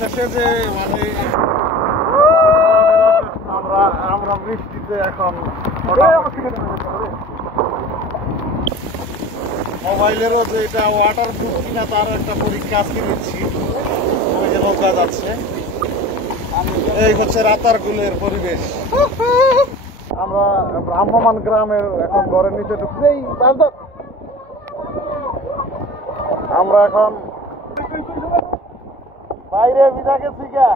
শেষে যে মানে আমরা বৃষ্টিতে এখন মোবাইলেরও যে এটা ওয়াটার প্রুফ কিনা তার একটা পরীক্ষা আজকে নিচ্ছি। ওই যে নৌকা যাচ্ছে, এই হচ্ছে রাতারগুলের পরিবেশ। আমরা ভ্রাম্যমান গ্রামের এখন ঘরের নিচে ঢুকতেই আমরা এখন বাইরে বিদা গেছি গা।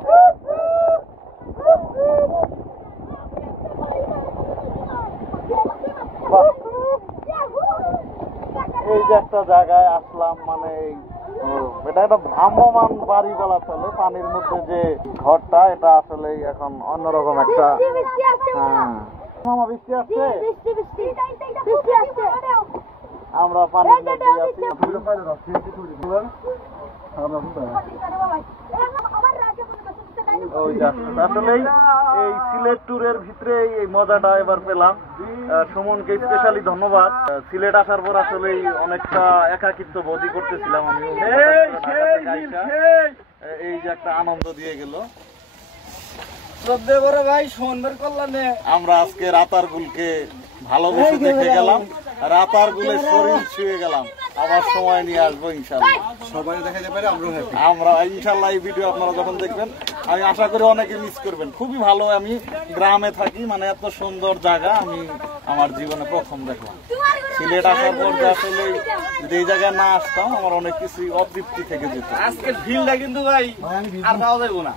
এই যে একটা জায়গায় আসলাম, মানে এটা একটা ভ্রাম্যমান বাড়ি বলা চলে। পানির মধ্যে যে ঘরটা, এটা আসলে এখন অন্যরকম একটা। মামা বৃষ্টি আসছে, আমরা পানির মধ্যে আছি। আসলেই এই সিলেট ট্যুরের ভিতরে এই মজাটা এবার পেলাম। সুমনকে স্পেশালি ধন্যবাদ। সিলেট আসার পর আসলেই অনেকটা একাকিত্ব বোধই করতেছিলাম আমি। এই যে একটা আনন্দ দিয়ে গেল। আমরা আজকে রাতারগুলকে ভালোবেসে দেখে গেলাম, রাতারগুলের শরীর ছুঁয়ে গেলাম। আবার সময় নিয়ে আসবো ইনশাল্লাহ, সবাই দেখাতে পারে আমরা ইনশাল্লাহ। এই ভিডিও আপনারা যখন দেখবেন, আমি আশা করি অনেকে মিস করবেন। খুবই ভালো, আমি গ্রামে থাকি, মানে এত সুন্দর জায়গা আমি আমার জীবনে প্রথম দেখলাম। সিলেট আসার পর আসলে যদি এই জায়গায় না আসতাম, আমার অনেক কিছু অতৃপ্তি থেকে যেত। আজকের ভিড়টা কিন্তু ভাই আর পাওয়া যাইব না।